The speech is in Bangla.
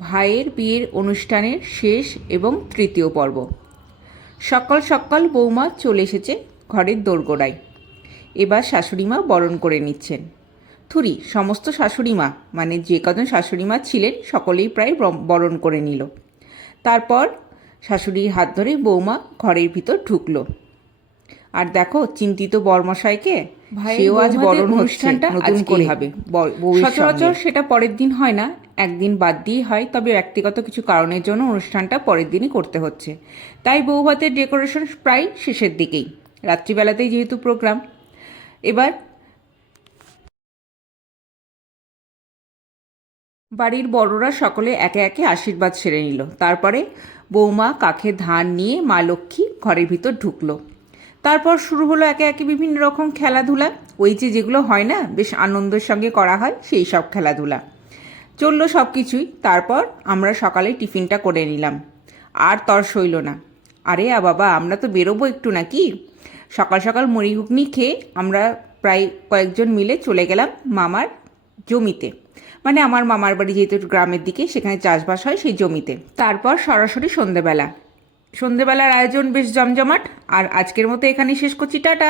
ভাইয়ের বিয়ের অনুষ্ঠানের শেষ এবং তৃতীয় পর্ব। সকাল সকাল বৌমা চলে এসেছে ঘরের দোরগোড়ায়। এবার শাশুড়িমা বরণ করে নিচ্ছেন। থুরি সমস্ত শাশুড়িমা, মানে যে কজন শাশুড়িমা ছিলেন সকলেই প্রায় বরণ করে নিল। তারপর শাশুড়ির হাত ধরে বৌমা ঘরের ভিতর ঢুকলো। আর দেখো চিন্তিত বরমশাইকে, সেও আজ বরণ অনুষ্ঠানটা নতুন করে হবে। সচরাচর সেটা পরের দিন হয় না, একদিন বাদ দিয়েই হয়, তবে ব্যক্তিগত কিছু কারণের জন্য অনুষ্ঠানটা পরের দিনই করতে হচ্ছে। তাই বৌভাতের ডেকোরেশন প্রায় শেষের দিকেই, রাত্রিবেলাতেই যেহেতু প্রোগ্রাম। এবার বাড়ির বড়রা সকলে একে একে আশীর্বাদ সেরে নিল। তারপরে বৌমা কাঁখে ধান নিয়ে মা লক্ষ্মী ঘরের ভিতর ঢুকলো। তারপর শুরু হলো একে একে বিভিন্ন রকম খেলাধুলা, ওই যেগুলো হয় না বেশ আনন্দের সঙ্গে করা হয় সেই সব খেলাধুলা চললো সব কিছুই। তারপর আমরা সকালে টিফিনটা করে নিলাম। আর তর সইল না। আরে বাবা, আমরা তো বেরোবো একটু নাকি। সকাল সকাল মুড়ি ঘুগনি খেয়ে আমরা প্রায় কয়েকজন মিলে চলে গেলাম মামার জমিতে, মানে আমার মামার বাড়ি যেহেতু গ্রামের দিকে, সেখানে চাষবাস হয় সেই জমিতে। তারপর সরাসরি সন্ধেবেলার আয়োজন বেশ জমজমাট। আর আজকের মতো এখানেই শেষ করছি, টাটা।